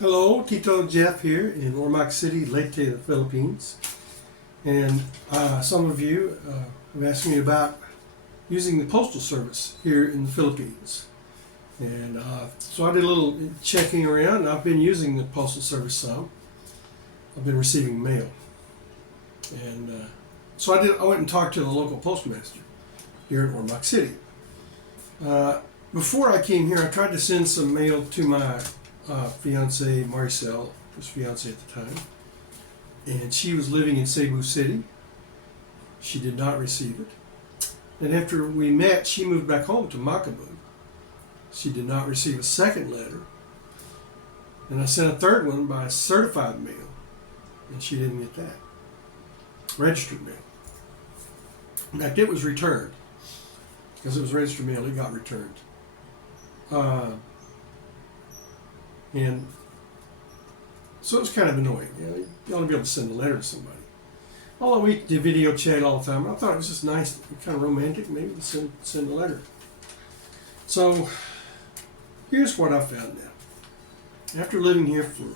Hello, Tito Jeff here in Ormoc City, Leyte, the Philippines. And some of you have asked me about using the Postal Service here in the Philippines. And so I did a little checking around. I've been using the Postal Service some. I've been receiving mail. And so I went and talked to the local postmaster here in Ormoc City. Before I came here, I tried to send some mail to my fiance Marcel, was fiance at the time, and she was living in Cebu City. She did not receive it. And after we met, she moved back home to Macabug. She did not receive a second letter. And I sent a third one by certified mail, and she didn't get that. Registered mail. In fact, it was returned. Because it was registered mail, it got returned. And so it was kind of annoying. You ought to be able to send a letter to somebody. Although we did video chat all the time, I thought it was just nice, kind of romantic, maybe to send a letter. So here's what I found now. After living here for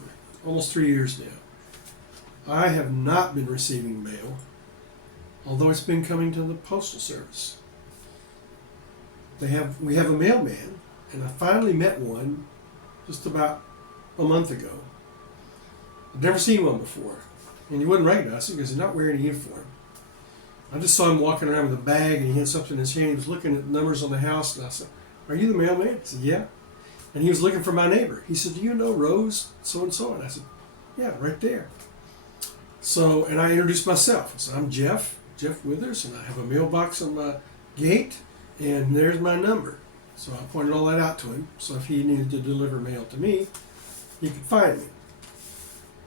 almost 3 years now, I have not been receiving mail, although it's been coming to the Postal Service. We have a mailman, and I finally met one just about a month ago. I've never seen one before, and you wouldn't recognize him because he's not wearing a uniform. I just saw him walking around with a bag, and he had something in his hand. He was looking at numbers on the house, and I said, "Are you the mailman?" He said, "Yeah." And he was looking for my neighbor. He said, "Do you know Rose so-and-so?" And I said, "Yeah, right there." So, and I introduced myself. I said, "I'm Jeff Withers, and I have a mailbox on my gate, and there's my number." So I pointed all that out to him, so if he needed to deliver mail to me, he could find me.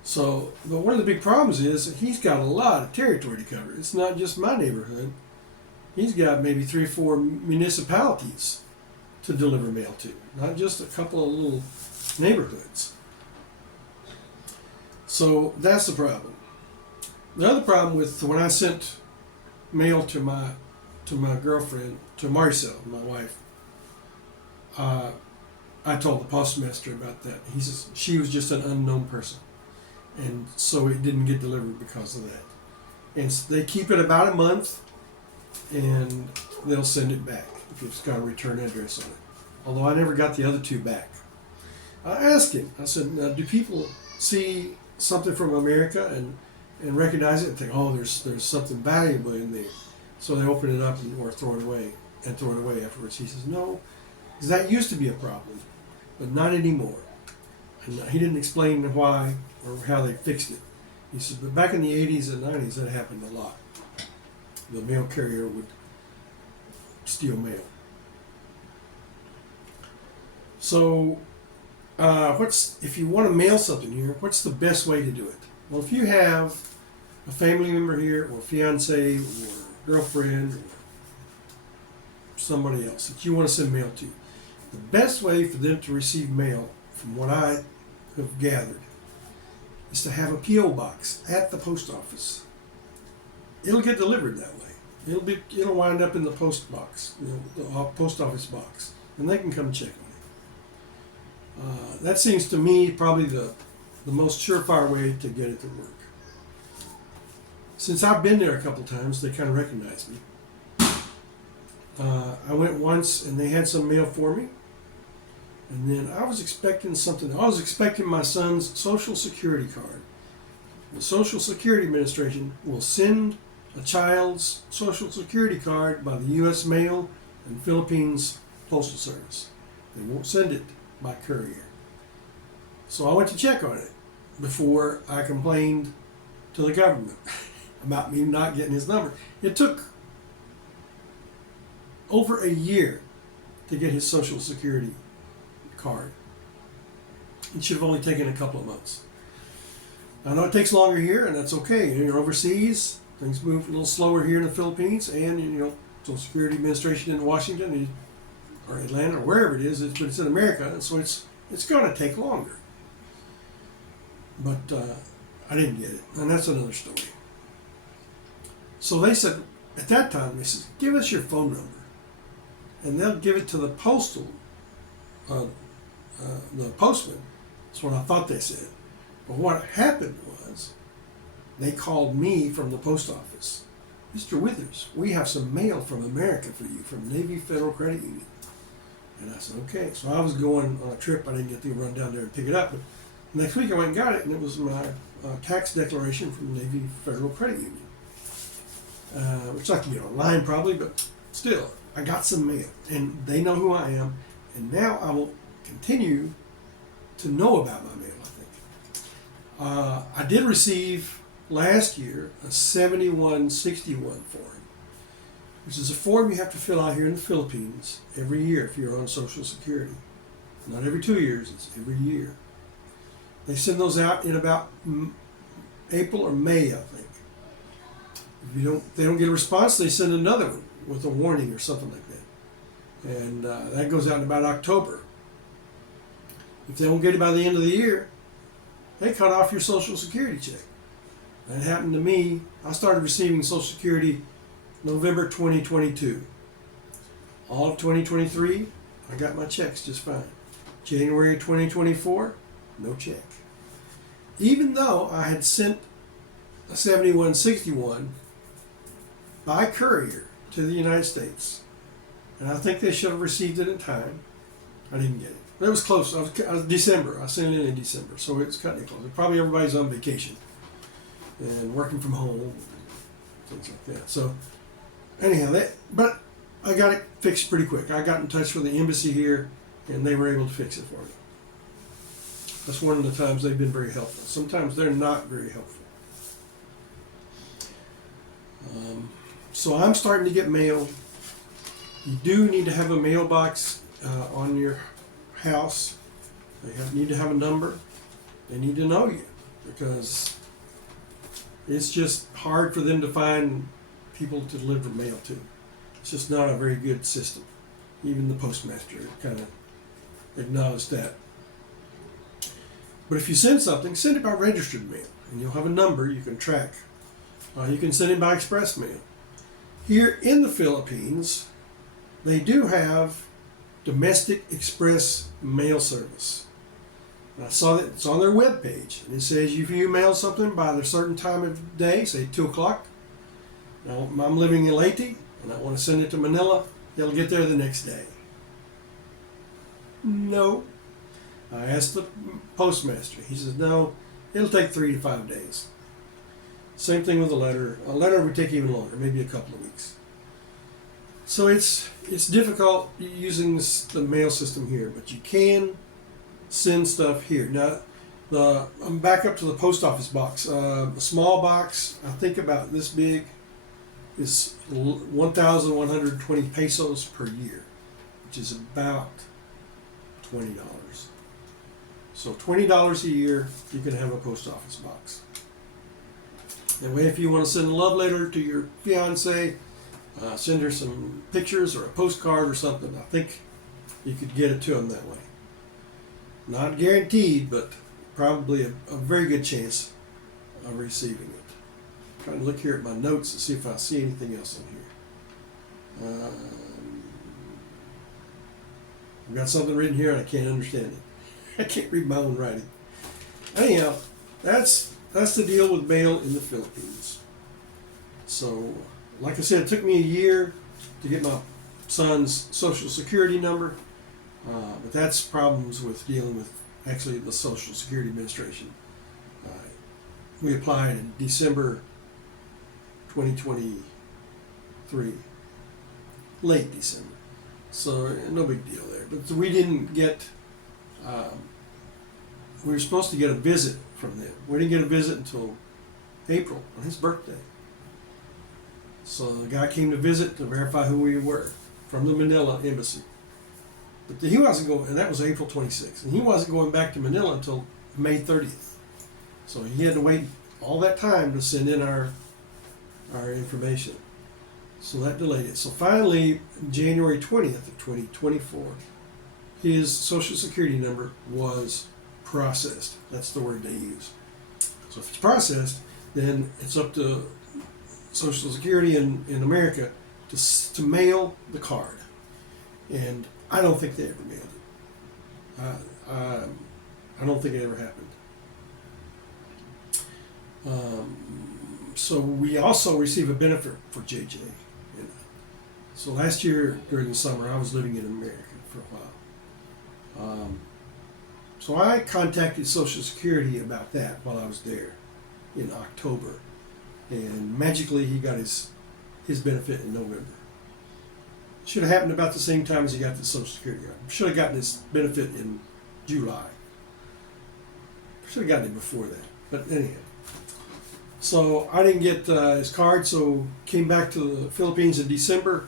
So, but one of the big problems is that he's got a lot of territory to cover. It's not just my neighborhood. He's got maybe 3 or 4 municipalities to deliver mail to, not just a couple of little neighborhoods. So that's the problem. The other problem with when I sent mail to my girlfriend, to Marcel, my wife, I told the postmaster about that. He says she was just an unknown person, and so it didn't get delivered because of that. And so they keep it about a month, and they'll send it back if it's got a return address on it. Although I never got the other 2 back. I asked him. I said, "Now, do people see something from America and recognize it and think, oh, there's something valuable in there, so they open it up or throw it away afterwards?" He says, "No. That used to be a problem, but not anymore." And he didn't explain why or how they fixed it. He said, but back in the 80s and 90s, that happened a lot. The mail carrier would steal mail. So, if you want to mail something here, what's the best way to do it? Well, if you have a family member here, or fiance, or girlfriend, or somebody else that you want to send mail to, the best way for them to receive mail, from what I have gathered, is to have a P.O. box at the post office. It'll get delivered that way. It'll wind up in the post box, the post office box, and they can come check on it. That seems to me probably the most surefire way to get it to work. Since I've been there a couple times, they kind of recognize me. I went once and they had some mail for me. And then I was expecting something. I was expecting my son's Social Security card. The Social Security Administration will send a child's Social Security card by the U.S. Mail and Philippines Postal Service. They won't send it by courier. So I went to check on it before I complained to the government about me not getting his number. It took over a year to get his Social Security card. It should have only taken a couple of months. I know it takes longer here, and that's okay. You're overseas, things move a little slower here in the Philippines, and Social Security Administration in Washington or Atlanta or wherever it is, but it's in America, and so it's going to take longer. But I didn't get it, and that's another story. So they said, at that time, they said, "Give us your phone number," and they'll give it to the postman, That's what I thought they said. But what happened was they called me from the post office. Mr. Withers, we have some mail from America for you, from Navy Federal Credit Union. And I said, okay. So I was going on a trip. I didn't get to run down there and pick it up. But next week I went and got it, and it was my tax declaration from Navy Federal Credit Union. Which I can get online probably, but still, I got some mail. And they know who I am. And now I will continue to know about my mail, I think. I did receive last year a 7161 form, which is a form you have to fill out here in the Philippines every year if you're on Social Security. Not every 2 years, it's every year. They send those out in about April or May, I think. If they don't get a response, they send another one with a warning or something like that. And that goes out in about October. If they don't get it by the end of the year, they cut off your Social Security check. That happened to me. I started receiving Social Security November 2022. All of 2023, I got my checks just fine. January 2024, no check. Even though I had sent a 7161 by courier to the United States, and I think they should have received it in time, I didn't get it. But it was close. I was December. I sent it in December, so it's cutting it close. Probably everybody's on vacation and working from home, things like that. So anyhow, but I got it fixed pretty quick. I got in touch with the embassy here, and they were able to fix it for me. That's one of the times they've been very helpful. Sometimes they're not very helpful. So I'm starting to get mail. You do need to have a mailbox on your house. They need to have a number. They need to know you, because it's just hard for them to find people to deliver mail to. It's just not a very good system. Even the postmaster kind of acknowledged that. But if you send something, send it by registered mail, and you'll have a number you can track. You can send it by express mail. Here in the Philippines, they do have domestic express mail service. And I saw that it's on their webpage, and it says if you mail something by a certain time of day, say 2 o'clock. Now, I'm living in Leyte, and I want to send it to Manila. It'll get there the next day. No. I asked the postmaster. He says, no, it'll take 3 to 5 days. Same thing with a letter. A letter would take even longer, maybe a couple of weeks. So it's difficult using the mail system here, but you can send stuff here. Now, I'm back up to the post office box. A small box, I think about this big, is 1,120 pesos per year, which is about $20. So $20 a year, you can have a post office box. That way, if you want to send a love letter to your fiance, send her some pictures or a postcard or something, I think you could get it to them that way. Not guaranteed, but probably a very good chance of receiving it. I'm trying to look here at my notes and see if I see anything else in here. I've got something written here and I can't understand it. I can't read my own writing. Anyhow, that's the deal with mail in the Philippines. So, like I said, it took me a year to get my son's Social Security number, but that's problems with dealing with actually the Social Security Administration. We applied in December 2023, late December, so no big deal there. But we didn't get, we were supposed to get a visit from them. We didn't get a visit until April, on his birthday. So the guy came to visit to verify who we were from the Manila embassy. But he wasn't going, and that was April 26th, and he wasn't going back to Manila until May 30th. So he had to wait all that time to send in our information. So that delayed it. So finally, January 20th of 2024, his Social Security number was processed. That's the word they use. So if it's processed, then it's up to Social Security in America to mail the card. And I don't think they ever mailed it. I don't think it ever happened. So we also receive a benefit for JJ. You know. So last year during the summer, I was living in America for a while. So I contacted Social Security about that while I was there in October, and magically he got his benefit in November. Should have happened about the same time as he got the Social Security card. Should have gotten his benefit in July. Should have gotten it before that. But anyhow. So I didn't get his card, so came back to the Philippines in December.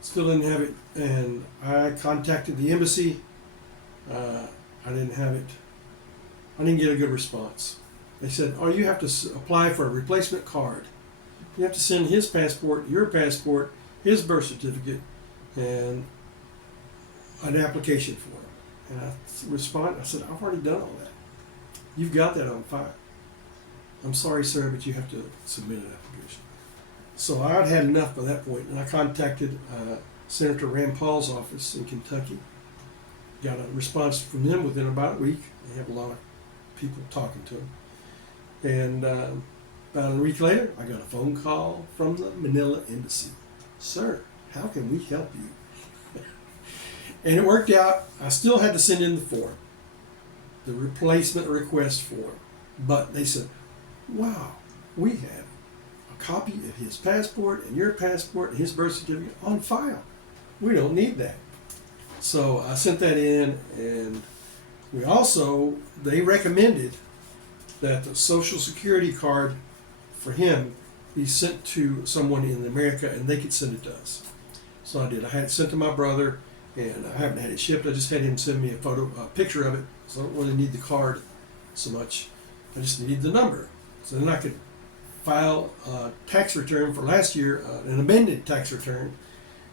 Still didn't have it, and I contacted the embassy. I didn't have it. I didn't get a good response. They said, "Oh, you have to apply for a replacement card. You have to send his passport, your passport, his birth certificate, and an application form." And I responded. I said, "I've already done all that. You've got that on file. I'm sorry, sir, but you have to submit an application." So I'd had enough by that point, and I contacted Senator Rand Paul's office in Kentucky. Got a response from them within about a week. They have a lot of people talking to them. And about a week later, I got a phone call from the Manila embassy. "Sir, how can we help you?" And it worked out. I still had to send in the form, the replacement request form. But they said, "Wow, we have a copy of his passport and your passport and his birth certificate on file. We don't need that." So I sent that in, and they recommended that the Social Security card for him be sent to someone in America, and they could send it to us. So I did. I had it sent to my brother, and I haven't had it shipped. I just had him send me a picture of it. So I don't really need the card so much. I just need the number. So then I could file a tax return for last year, an amended tax return,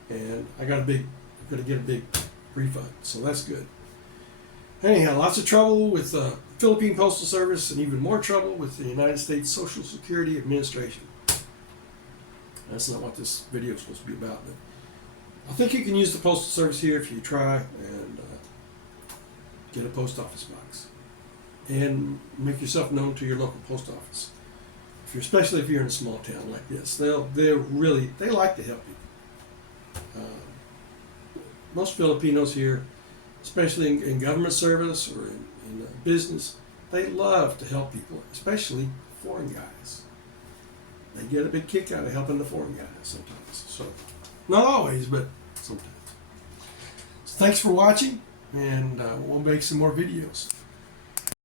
and I'm going to get a big refund. So that's good. Anyhow, lots of trouble with the Philippine Postal Service, and even more trouble with the United States Social Security Administration. That's not what this video is supposed to be about, but I think you can use the Postal Service here if you try and get a post office box and make yourself known to your local post office. Especially if you're in a small town like this, they like to help you. Most Filipinos here, especially in government service or in business, they love to help people, especially foreign guys. They get a big kick out of helping the foreign guys sometimes. So, not always, but sometimes. So thanks for watching, and we'll make some more videos.